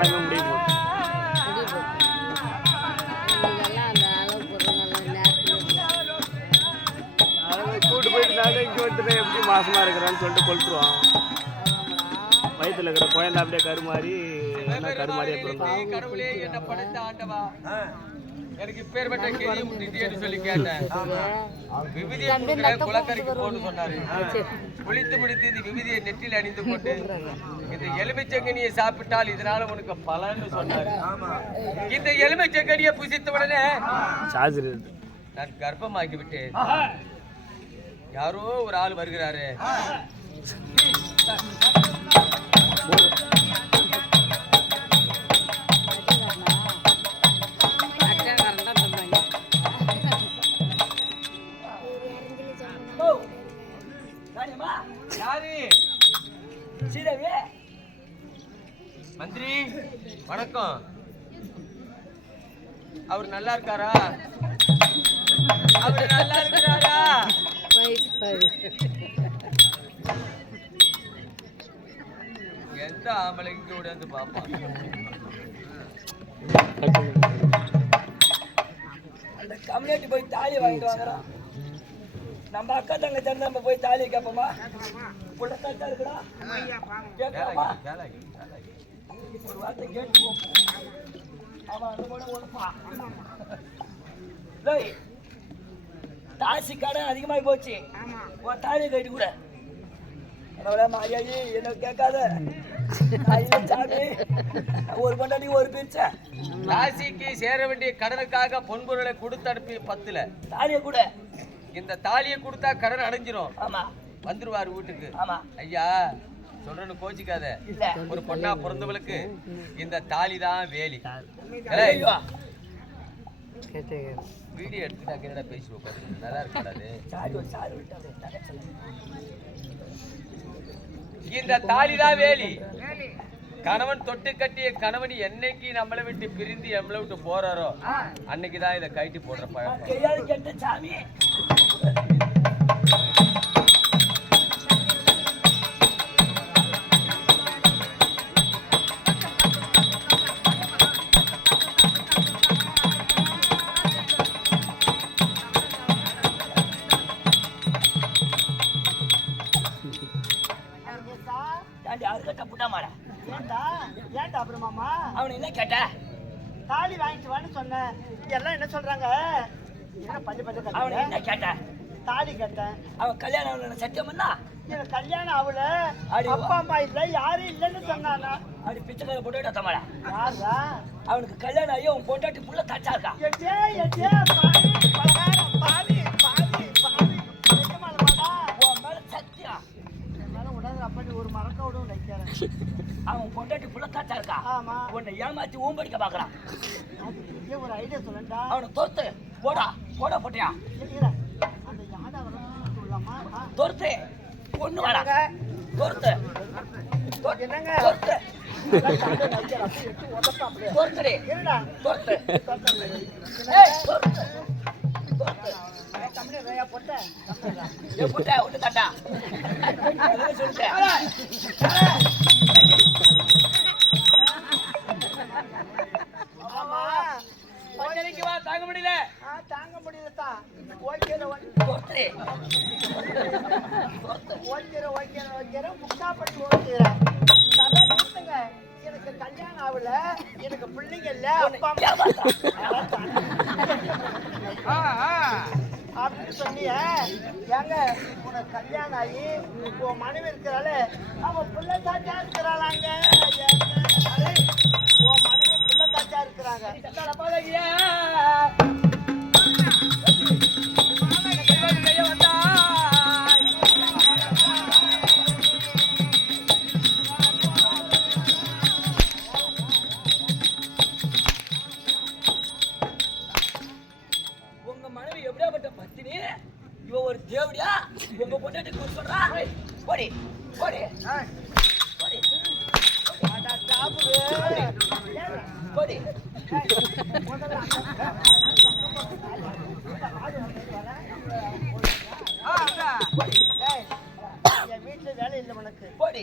வாரமே முடிய போகுது. கூட்டு போயிட்டு நானே இங்கே வந்துட்டு எப்படி மாசமா இருக்கிறான்னு சொல்லிட்டு கொளுத்துருவான். வயிற்றுல இருக்கிற குழந்தை அப்படியே கருமாறி கருமாறியே பிறந்தோம். கடவுளே என்ன படைத்த ஆண்டவா, எனக்கு இப்பேற்பட்ட கேள்வி முட்டிட்டு சொல்லி கேட்டேன். விபூதியை குளக்கரைக்கு போன்னு சொன்னாரு. குளித்து முடித்து இந்த விபூதியை நெற்றில் அணிந்து கொண்டு இந்த எலுமிச்சங்கனியை சாப்பிட்டால் இதனால உனக்கு பலன்னு சொன்னாரு. இந்த எலுமிச்சங்கனியை புசித்த உடனே நான் கர்ப்பமாக்கி விட்டேன். யாரோ ஒரு ஆள் வருகிறாரு. மந்திரி வணக்கம். அவர் நல்லா இருக்காரா? அவர் நல்லா இருக்கிறாரா? எந்த ஆம்பளைக்கு உடந்து பாப்பா. அந்த கம்யூனிட்டி போய் தாலி வாங்கிட்டு வாங்குறோம். நம்ம அக்கா தங்க சேர்ந்து நம்ம போய் தாலி கேட்போமா? புள்ள தட்டா இருக்குடா கேட்கலாமா? ஒரு வார்த்தை கேட்டு அவன் அது கூட ஒழுப்பா. தாசி கடை அதிகமாகி போச்சு. உன் தாலியை கட்டி கூட மாரியாயி என்ன கேட்காத. சாமி ஒரு கொண்டாடி ஒரு பிரிச்ச தாசிக்கு சேர வேண்டிய கடனுக்காக பொன்பொருளை கொடுத்து அனுப்பி 10ல தாலியை கூட. இந்த தாலியை கொடுத்தா கடன் அடைஞ்சிரும். ஆமா வந்துருவாரு வீட்டுக்கு. ஆமா ஐயா சொல்றேன்னு கோச்சிக்காத. ஒரு பொண்ணா பிறந்தவளுக்கு இந்த தாலி தான் வேலி. வீடியோ எடுத்துட்டா என்னடா பேசுவோம், நல்லா இருக்காது. இந்த தாலி தான் வேலி. கணவன் தொட்டு கட்டிய கணவன் என்னைக்கு நம்மளை விட்டு பிரிந்து நம்மளை விட்டு போறாரோ அன்னைக்குதான் இதை கைட்டு போடுற பழக்கம். சாமி அவன் என்ன கேட்ட? தாலி வாங்கிட்டு வான்னு சொன்னேன். எல்லாம் என்ன சொல்றாங்க? அவன் என்ன கேட்ட? தாலி கேட்டேன். அவன் கல்யாணம் சத்தியம் பண்ணா? எனக்கு கல்யாணம் ஆகல, அப்பா அம்மா இல்ல, யாரும் இல்லைன்னு சொன்னானா? அப்படி பிச்சைக்கார போட்டு தமாடா. யாரா? அவனுக்கு கல்யாணம் ஆகி அவன் பொண்டாட்டி புள்ள தச்சா இருக்கா. ஒரு மரக்க விட வைக்கிறேன். அவன் பொண்டாட்டி புள்ள தச்சா இருக்கா. ஆமா. உன்னை ஏமாத்தி ஊம்படிக்க பாக்குறான். ஒரு ஐடியா சொல்லண்டா. அவனை தோர்த்து போடா போடா போட்டியா? அந்த யானை வரலாமா? தோர்த்து பொண்ணு வாடா. தோர்த்து என்னங்க? தோர்த்து தோர்த்துடி. இருடா தோர்த்து தாங்க முடியல. தாங்க முடியலதான். ஓகேல முக்காப்பட்டி ஓகேறேன். எனக்கு கல்யாணம் ஆகல, எனக்கு பிள்ளைங்க இல்ல, அப்பா அப்படின்னு சொன்னிய. ஏங்க உனக்கு கல்யாணம் ஆகி உன் மனைவி இருக்கிறாள், அவன் பிள்ளை தாச்சா இருக்கிறாளாங்க. உன் மனைவி பிள்ளை தாச்சா இருக்கிறாங்க. ஒரு தேவடியா உங்க பொண்டாட்டி கூட்டு சொல்றா. போடி போடி போடி போடி. என் வீட்டுல வேலை இல்லை உனக்கு. போடி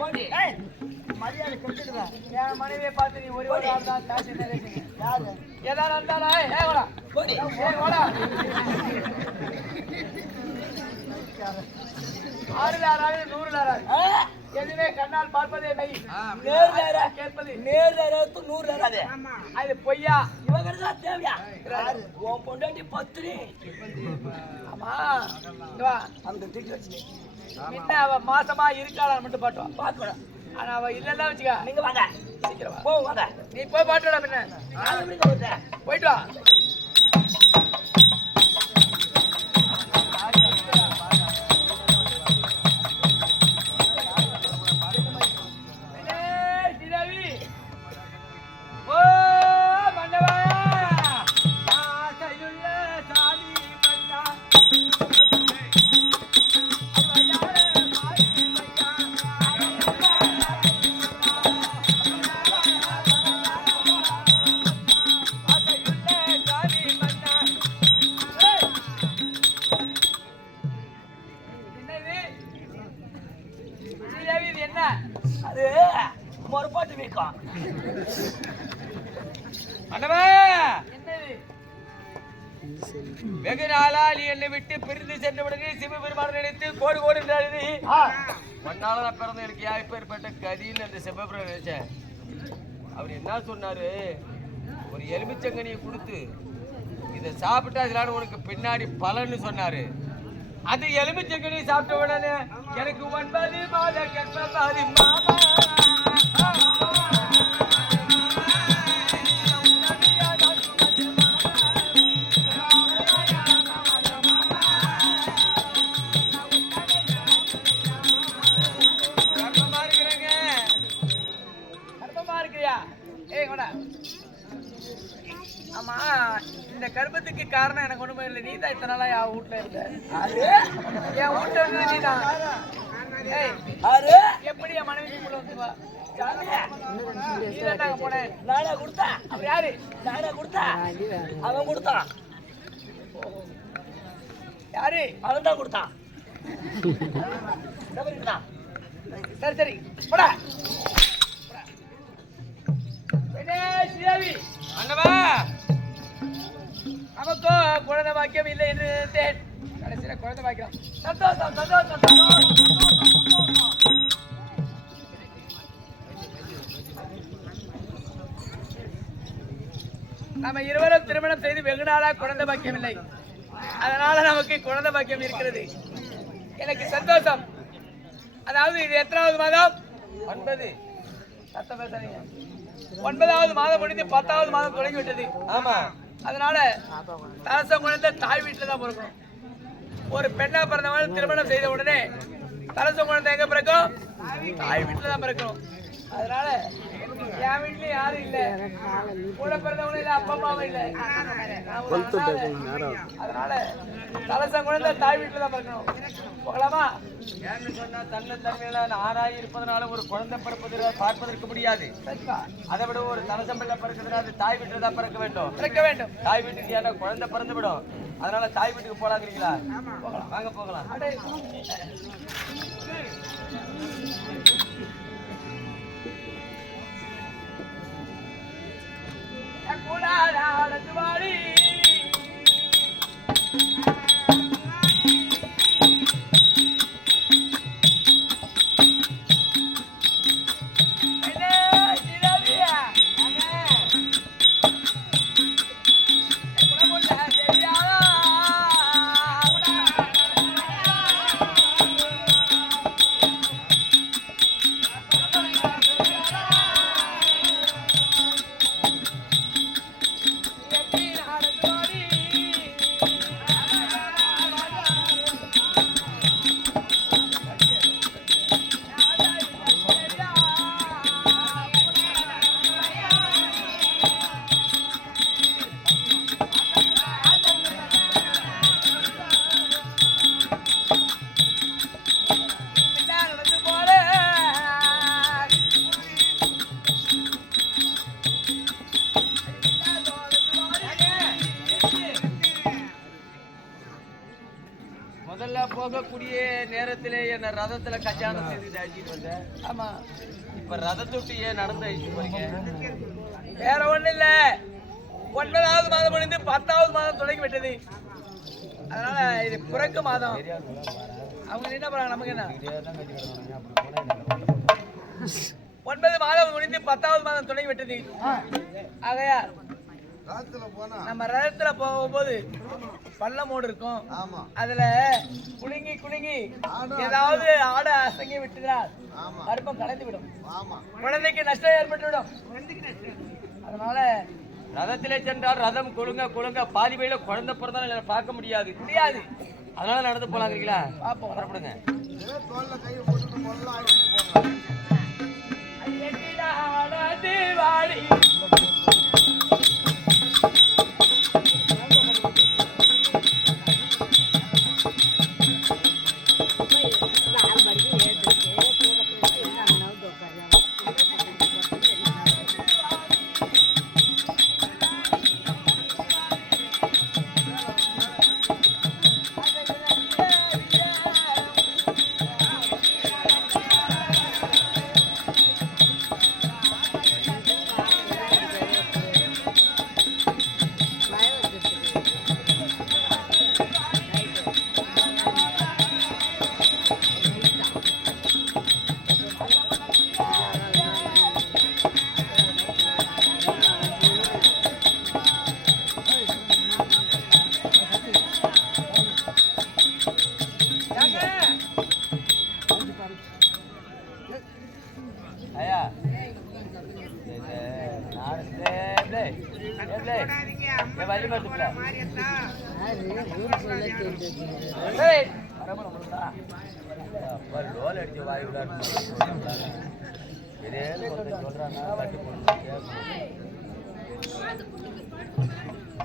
போடி மரியாதை கெடுத்துடுவேன். என் மனைவியை பார்த்து நீ ஒரு ஆள் தான் காசு என்ன ரேஷன்? யாரு? ஏதாவது இருந்தாலும் ஏய் வாடா போடி. ஏய் வாடா 6 லாராவே 100 லாராவே எதுவே கண்ணால் பார்ப்பதே மெய் நேர் நேரா கேட்பது நேர் நேரா 100 நேராதே. அது பொய்யா இவங்க தான் தேவையா? யாரு? உன் பொண்டாட்டி பத்திரி. ஆமா இங்க வா அந்த தூக்கி வச்சு முன்ன அவ மாசமா இருக்காளான்னு மட்டும் பாட்டோம் பாத்துறேன். ஆனா அவ இல்லன்னா வச்சுக்க நீங்க வாங்க. சீக்கிரம் வா போ வாங்க. நீ போய் பாட்டுடா பின்ன நான் எப்படிங்க வருவேன்? போயிட்டு வா ஏய், சிராவி. ஓ, மன்னவா. ஆசையுள்ள சாமி மன்னா. ஆசையுள்ள சாமி மன்னா. ஏய். என்ன இது? சிராவி, இது என்ன அது மறுபாட்டு வீக்கம். அண்ணவா என்னது வெகு நாளா நீ என்னை விட்டு பிரிந்து சென்றவுடனே சிவபெருமான் நினைத்து கோடி கோடி என்றாரு. ஒன்னால நான் பிறந்த எனக்கு எப்பேற்பட்ட கதின்னு அந்த சிவபெருமான் நினைச்சேன். அவர் என்ன சொன்னாரு, ஒரு எலுமிச்சங்கனியை கொடுத்து இதை சாப்பிட்டா அதனால உனக்கு பின்னாடி பலன்னு சொன்னாரு. அது எலுமிச்சங்கனி சாப்பிட்ட உடனே எனக்கு 9 மாத கர்ப்பமாரி மாமா. கர்ப்பமா இருக்கிறேங்க. கர்ப்பமா இருக்கிறியா? ஏய் கொண்டா. ஆமா இந்த கர்ப்பத்துக்கு காரணம் எனக்கு ஒண்ணுமே இல்லை. நீ தான் இத்தனை நாளா என் வீட்டுல இருந்த. அது என் வீட்டுல இருந்தது நீ தான். ஏய் அது எப்படி என் மனைவி கூட வந்துவா? நீ தான் நாங்க போனேன். நானா கொடுத்தா? அவர் யாரு? நானா கொடுத்தா? அவன் கொடுத்தான். யாரு? அவன் தான் கொடுத்தான். தவறிட்டான். சரி சரி போடா. என்ன சிராவி? அண்ணவா நமக்கோ குழந்தை பாக்கியம் இல்லை என்று நினைத்தேன். கடைசியில குழந்தை பாக்கியம். சந்தோஷம் சந்தோஷம் சந்தோஷம். நம்ம இருவரும் திருமணம் செய்து வெகு நாளா குழந்தை பாக்கியம் இல்லை. அதனால நமக்கு குழந்தை பாக்கியம் இருக்கிறது. எனக்கு சந்தோஷம். அதாவது இது எத்தனாவது மாதம்? 9. சத்தம் பேசாதீங்க. 9வது மாதம் முடிந்து 10வது மாதம் தொடங்கி விட்டது. ஆமா. அதனால தலசம் குழந்தை தாய் வீட்டுல தான் பிறக்கணும். ஒரு பெண்ணா பிறந்தவங்க திருமணம் செய்த உடனே தலசம் குழந்தை எங்க பிறக்கும்? தாய் வீட்டுல தான் பிறக்கணும். அதனால என் வீட்லயும் யாரும் இல்ல, கூட பிறந்தவங்களும் இல்ல, அப்பா அம்மாவும் இல்ல. அதனால தலசம் குழந்தை தாய் வீட்டுல தான் பிறக்கணும். போகலாமா? ஏன்னு சொன்னா தன்னந்தன்மையில ஆணாய் இருப்பதனால ஒரு குழந்தை பிறப்பதற்கு பார்ப்பதற்கு முடியாது. சரிப்பா, அதை விட ஒரு தலசம்பிள்ளை பிறக்கிறதுனா அது தாய் வீட்டுல தான் பிறக்க வேண்டும். பிறக்க வேண்டும். தாய் வீட்டுக்கு ஏன்னா குழந்தை பிறந்து விடும். அதனால தாய் வீட்டுக்கு போலாங்கிறீங்களா? வாங்க போகலாம். அடே கூடாடி போகக்கூடிய நேரத்திலே என்ன ரதத்துல கல்யாணம் செய்து அழைச்சிட்டு வந்தேன். ஆமா, இப்ப ரதத்தை விட்டு ஏன் நடந்து அழைச்சிட்டு போறீங்க? வேற ஒண்ணு இல்ல, 9வது மாதம் முடிந்து 10வது மாதம் தொடங்கி விட்டது. அதனால இது பிறக்கு மாதம். அவங்க என்ன பண்றாங்க, நமக்கு என்ன? 9 மாதம் முடிந்து 10வது மாதம் தொடங்கி விட்டது. ஆகையா நம்ம ரதத்துல போகும்போது பள்ளமோடு இருக்கும். அதுல குலுங்கி குலுங்கி ஏதாவது ஆட அசங்கி விட்டுனால் கருப்பம் கலந்து விடும், குழந்தைக்கு நஷ்டம் ஏற்பட்டுவிடும். அதனால ரதத்திலே சென்றால் ரதம் குலுங்க குலுங்க பாதி வழியில குழந்தை பிறந்தாலும் பார்க்க முடியாது. அதனால நடந்து போலாங்கிறீங்களா? பாப்போம், புறப்படுங்க.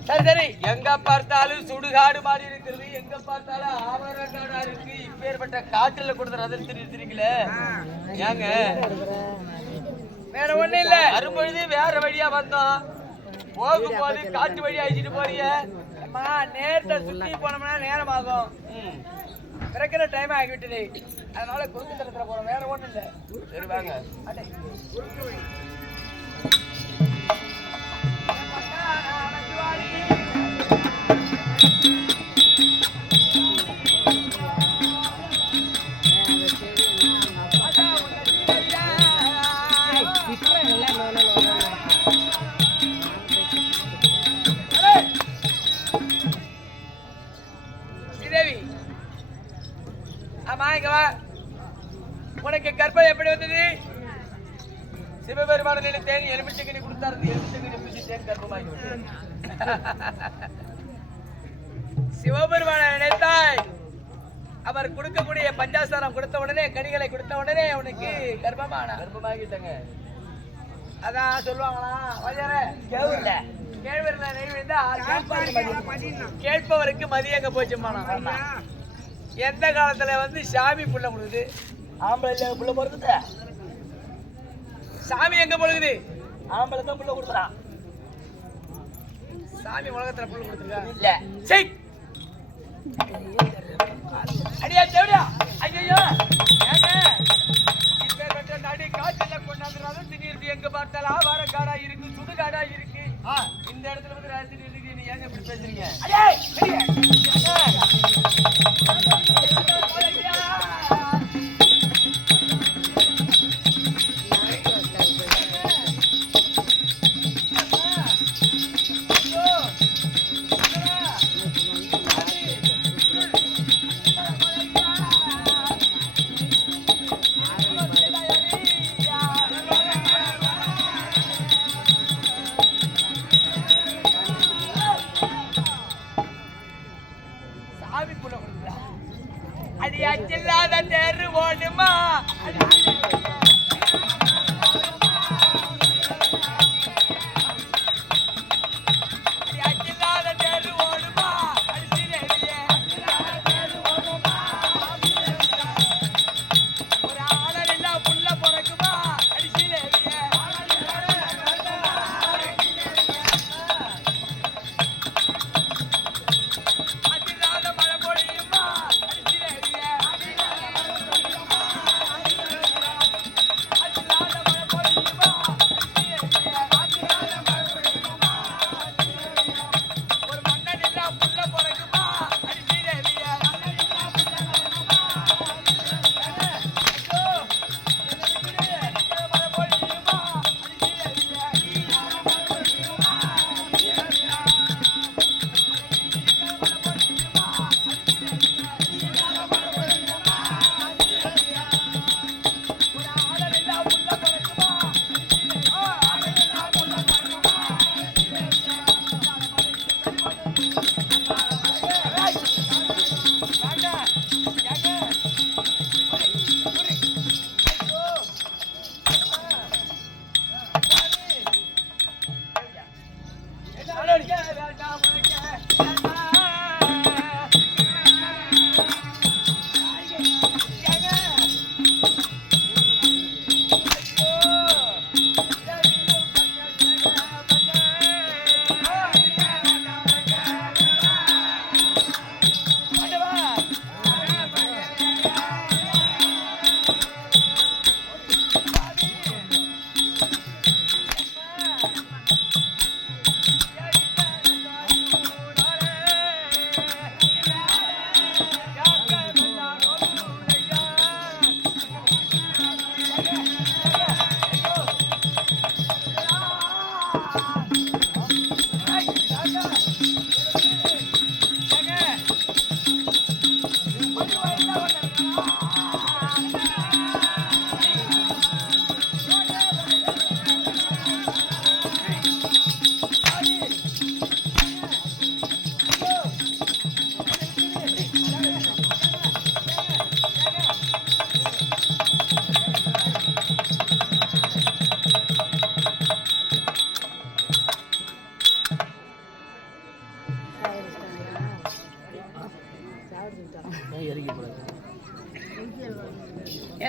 சரி சரி, எங்க பார்த்தாலும் சுடுகாடு மாதிரி இருக்கிறது, எங்க பார்த்தாலும் ஆபரணக்காடா இருக்கு. இப்பேற்பட்ட காட்டுல கொடுத்த ரதத்தில் இருக்கிறீங்களே ஏங்க? வேற ஒண்ணு இல்ல, வரும்பொழுது வேற வழியா வந்தோம், போகும்போது காட்டு வழியா அழிச்சிட்டு போறீங்க. நேரத்தை சுத்தி போனோம்னா நேரம் ஆகும், பிறக்கிற டைம் ஆகிவிட்டது. அதனால குறுக்கு தரத்துல போறோம், வேற ஒண்ணு இல்ல. சரி வாங்க. உனக்கு கற்பனை எப்படி வந்தது? சிவபெருமான நினைத்தேன், எலுமிச்சை கொடுத்தாரு, எலுமிச்சை கர்ப்பமாகி சிவபெருமான நினைத்தாய், அவர் கொடுக்கக்கூடிய பஞ்சாசாரம் கொடுத்த உடனே, கனிகளை கொடுத்த உடனே உனக்கு கர்ப்பமாகிட்டாங்க. அதான் சொல்லுவாங்களா கேட்பவருக்கு மதியம் எங்க போச்சுமானா? எந்த காலத்துல வந்து சாமி புள்ள கொடுக்குது, ஆம்பளை புள்ள பொறுக்குது. சாமி எங்க பொழுகுது? ஆம்பளை தான் புள்ள கொடுக்குறான். சாமி உலகத்துல புள்ள கொடுத்துருக்கா இல்ல? சரி அடியா தேவடியா, ஐயோ நடி காட்டுல கொண்டாந்துறாலும் திடீர்னு எங்க பார்த்தாலும் ஆவார காடா இருக்கு, சுடுகாடா இருக்கு. இந்த இடத்துல வந்து ராத்திரி இருக்கு, நீ ஏங்க இப்படி பேசுறீங்க? அடியாச்சில்லாத தேர்வு ஓடுமா? அடியாச்சில்லாத தேர்வு ஓடுமா? ஒரு ஆளர் இல்ல புள்ள பிறக்குமா? அடிச்சில்லாத மழை பொழியுமா?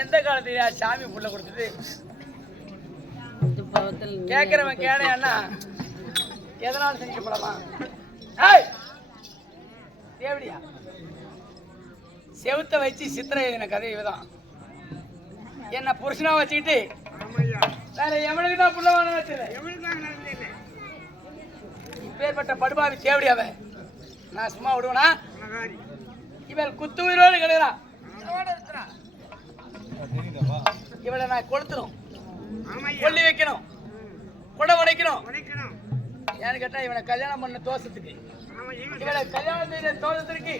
எந்த காலத்துலயா சாமி புள்ள கொடுத்தது? கேட்கிறவன் கேடையான்னா எதனால செஞ்சப்படமா? எப்படியா செவுத்த வச்சு சித்திரை எழுதின கதை இவதான். என்ன புருஷனா வச்சுக்கிட்டு வேற எவனுக்கு தான் புள்ளவான வச்சது? இப்பேற்பட்ட படுபாவி தேவடியாவ நான் சும்மா விடுவேனா? இவள் குத்து உயிரோடு கிடையாது. இவளை நான் கொளுத்தணும், கொல்லி வைக்கணும், குடை உடைக்கணும். ஏன்னு கேட்டா இவனை கல்யாணம் பண்ண தோஷத்துக்கு, இவளை கல்யாணம் செய்த தோஷத்திற்கு,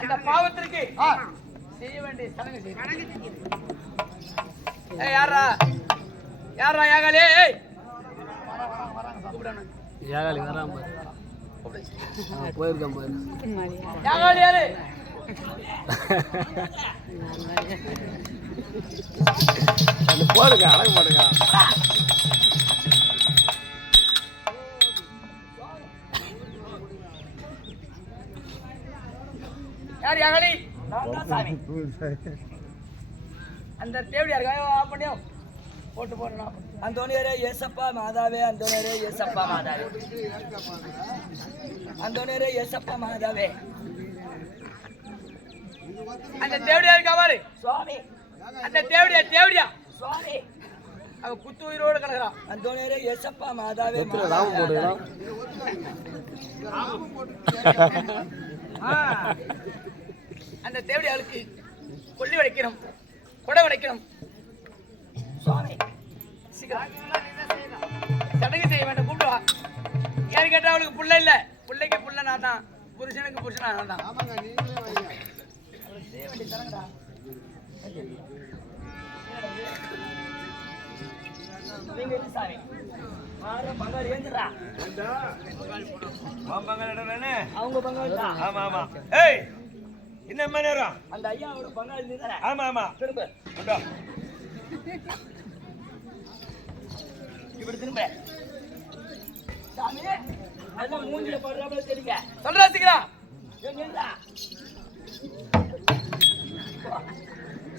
அந்த பாவத்திற்கு செய்ய வேண்டிய சடங்கு செய்ய. யாரா யாரா யாகாலே? யாகாலி வராம போயிருக்கேன் பாரு. யாகாலி யாரு? போடுங்க, அழகு போடுங்க. யார் யாகாலி? அந்த தேவடியார் ஆஃப் பண்ணியோ போட்டு போடணும். அந்தோனியரே ஏசப்பா மாதாவே, அந்தோனியரே ஏசப்பா மாதாவே, அந்தோனியரே ஏசப்பா மாதாவே. அந்த தேவடியார் காவாரு சுவாமி, அந்த தேவடியார் தேவடியா சுவாமி அவ குத்து உயிரோடு கிடக்குறான். அந்தோனியரே ஏசப்பா மாதாவே. ராம போடுறோம். அந்த தேவடியாருக்கு கொல்லி வளைக்கணும், கொடை வளைக்கணும். சுவாமி சடங்கு செய்ய வேண்டும், கூப்பிடுவா. யாரு கேட்டா அவளுக்கு புள்ள இல்ல, பிள்ளைக்கு புள்ள நான் தான், புருஷனுக்கு புருஷனா நான் தான். செய்ய வேண்டிய சடங்குடா. நீங்க சாமி பங்காளி ஏந்துடா. அவங்க பங்காளி தான். ஆமா ஆமா. ஏய் என்ன மணி நேரம்? அந்த ஐயா அவரு பங்காளி நீ தானே? ஆமா ஆமா. திரும்ப இப்படி திரும்ப. சாமி அதெல்லாம் மூஞ்சில படுறாம தெரியுங்க. சொல்றா சீக்கிரம். எங்கடா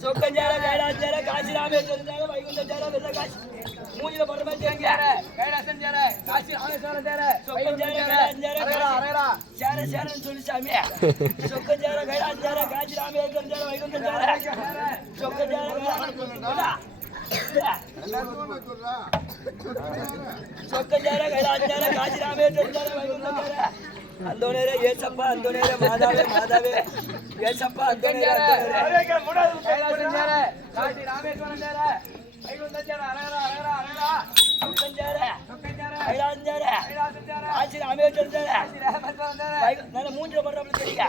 சொக்கஞ்சார கைலாசஞ்சார காசி ராமேஸ்வரஞ்சார வைகுண்டஞ்சார வெள்ள காசி மூஞ்சில படுற மாதிரி தெரியுங்க. கைலாசஞ்சார காசி ராமேஸ்வரஞ்சார சொக்கஞ்சார கைலாசஞ்சார அரேரா சேர சேரன்னு சொல்லி சாமி. சொக்கஞ்சார கைலாசஞ்சார காசி ராமேஸ்வரஞ்சார வைகுண்டஞ்சார சொக்கஞ்சார சொக்கஞ்சார கைலாசஞ்சார காசி ராமேஸ்வரஞ்சார வைகுண்டஞ்சார அந்தோனேரே ஏசப்பா, அந்தோனேரே மாதாவே மாதாவே, ஏசப்பா அந்தோனேரே கைலாசஞ்சார காசி ராமேஸ்வரஞ்சார வைகுண்டஞ்சார அரேரா அரேரா அரேரா சொக்கஞ்சார கைலாசஞ்சார காசி ராமேஸ்வரஞ்சார நல்ல மூஞ்சில படுறாப்புல தெரியுங்க.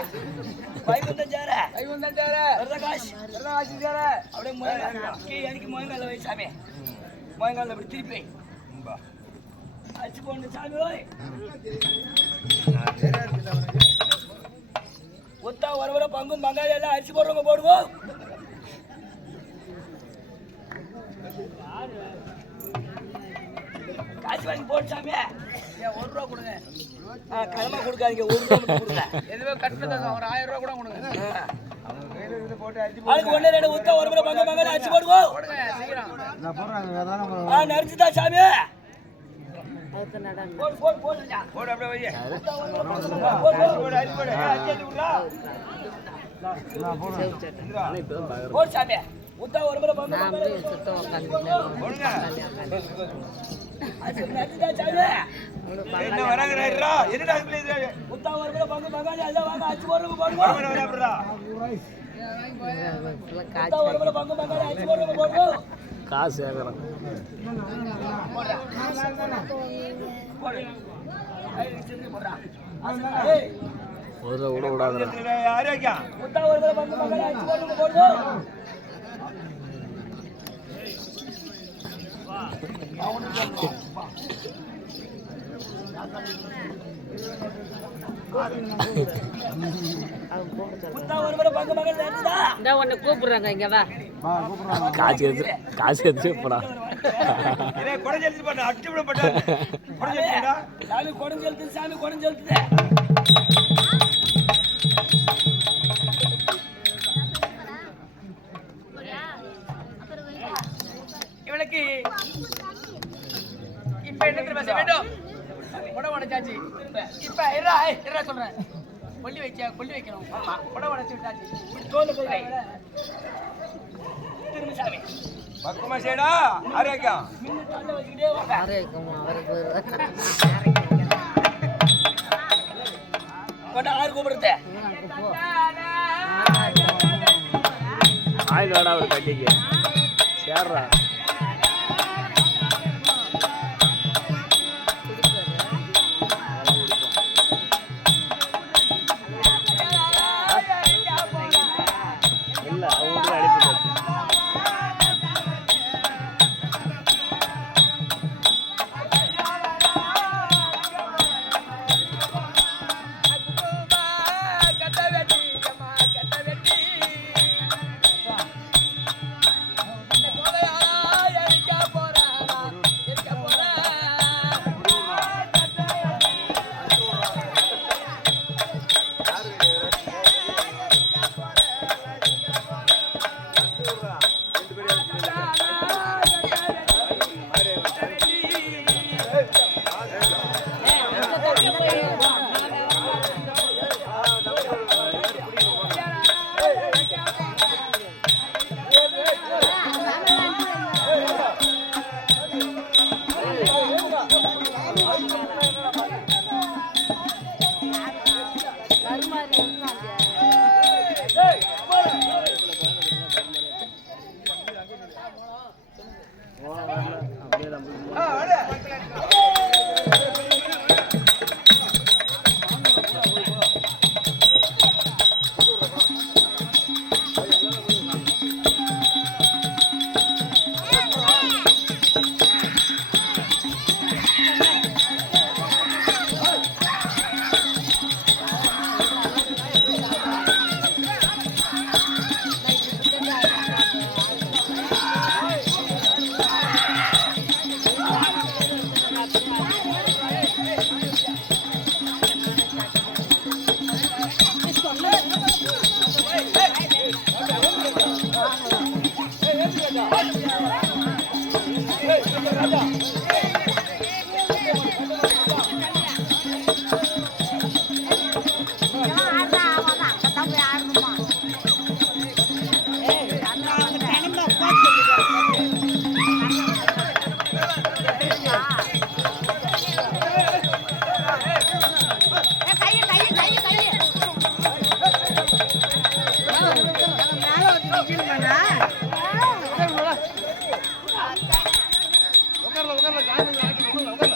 வைகுண்டஞ்சார வரதகாசி வரதகாசிஞ்சார அப்படியே எனக்கு முயங்கால வை சாமி. முயங்கால அப்படி திருப்பி அடிச்சு போன சாமி. ஓய் ஒத்தா வரவர பங்கும் பங்காளி எல்லாம் அரிசி போடுறவங்க போடுவோம். காசு வாங்கி போட்டு சாமி. ₹1 கொடுங்க. கிழமை கொடுக்காதீங்க, ₹1 கொடுங்க. எதுவே கட்டினது ஒரு ₹1000 கூட கொடுங்க. அதுக்கு ஒண்ணு ரெண்டு ஊத்த ஒரு முறை பங்க பங்க அடிச்சு போடுவோம். நடிச்சுதா சாமி. போடு போடு போடுடா. போடு அப்படியே வையே. போடு அடி போடு. அடி விடுடா. போடு சாமி. ஊத்த ஒரு முறை பங்க பங்க போடுங்க. அது நடிச்சுதா சாமி. என்ன வரங்கறா? என்னடா இது? ஊத்த ஒரு முறை பங்க பங்க எல்லாம் வாங்க அடிச்சு போடுங்க போடுவோம். வர அப்படிடா. காசு ஏகரம் ஒரு கூட விடாத கூப்பிடுறாங்க இங்க வா. காசு எடுத்து போடா. சாமி குடஞ்செலுத்து சாமி குடஞ்செலுத்து. இப்ப என்ன தெரியுமா செய்ய வேண்டும்? புடவை உடைச்சாச்சு. இப்ப இருடா சொல்றேன். கொல்லி வைக்கணும். புடவை உடைச்சு விட்டாச்சு. தோல் போய் திரும்ப சாமி. பக்குமா செய்டா ஆரோக்கியம். மின்னு தள்ள வச்சுக்கிட்டே வாங்க. கொண்டா ஆறு கூப்பிடுறத. ஆயில் வாடா ஒரு கட்டிக்கு சேர்றா. இல்ல அவங்க அடிப்பு உட்கார்ல ஜாயின் பண்ணி